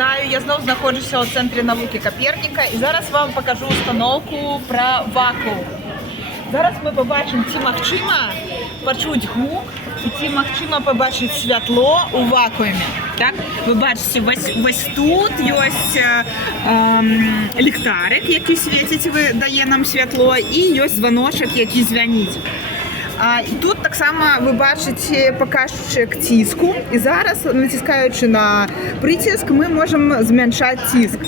Вітаю, я знову знаходжуся у центрі науки Коперніка і зараз вам покажу установку про вакуум. Зараз ми побачимо, ці магчима почути гук, і ці магчима побачити світло у вакуумі. Так? Ви бачите, ось тут є ліхтарик, який світить, дає нам світло, і є дзвоночок, який дзвонить. І тут так само ви бачите показчик тиску, і зараз, натискаючи на притиск, ми можемо зменшати тиск.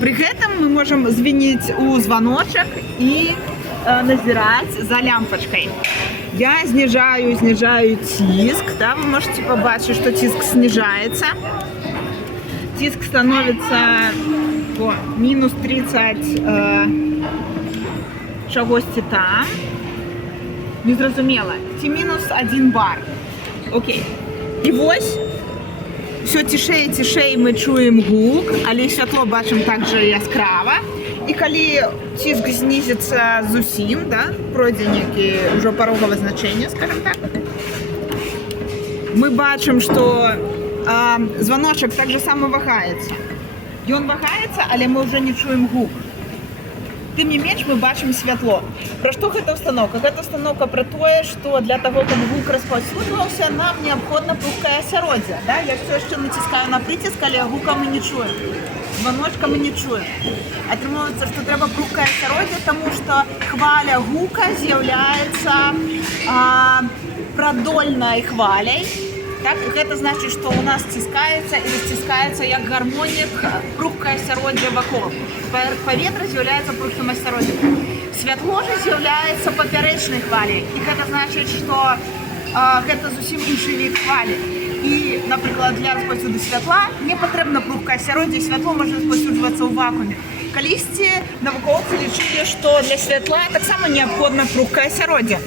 При цьому ми можемо дзвонити у дзвоночок і назирати за лампочкою. Я снижаю тиск, да, вы можете побачить, что тиск снижается. Тиск становится минус 30 чогось там. Незрозуміло. Це мінус 1 бар. Окей. І ось все тишее і тишее ми чуємо гук, але світло бачимо також яскраво. І коли тиск знизиться зовсім, да, пройде некие уже порогове значення, скажімо так, ми бачимо, що дзвоночок так же само вагається. І він вагається, але ми вже не чуємо гук. Тим не менш, ми бачимо світло. Про що ця установка? Ця установка про те, що для того, щоб гук розповсюджувався, нам необхідно пухке осероддя. Да? Я все ще натискаю на притиск, але гука ми не чуємо. Дзвоночка ми не чуємо. Отримується, що треба пухке осероддя, тому що хваля гука з'являється продольною хвалею. Так, это значит, что у нас стискается и растискается як гармонік прухке осероддя вокруг. Повітря з'являється прухим осероддям. Світло ж з'являється поперечною хвалею. І це значить, що це зовсім інший вид хвалі. І, наприклад, для розповсюду світла не потрібно прухке осероддя, і світло може розповсюджуватися у вакуумі. Колись науковці лічили, що для світла так само необхідно прухке осероддя.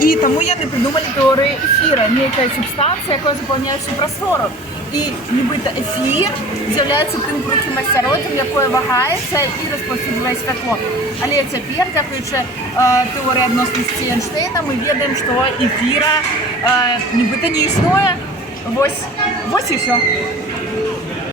І тому вони придумали теорію ефіру, некая субстанція, яка заповняє всю простору. І нібито ефір з'являється тим прухим осероддям, яке вагається і розповсюджує світло. Але тепер, дякуючи теорії відносності Ейнштейна, ми відаємо, що ефіра нібито не існує. Ось і все.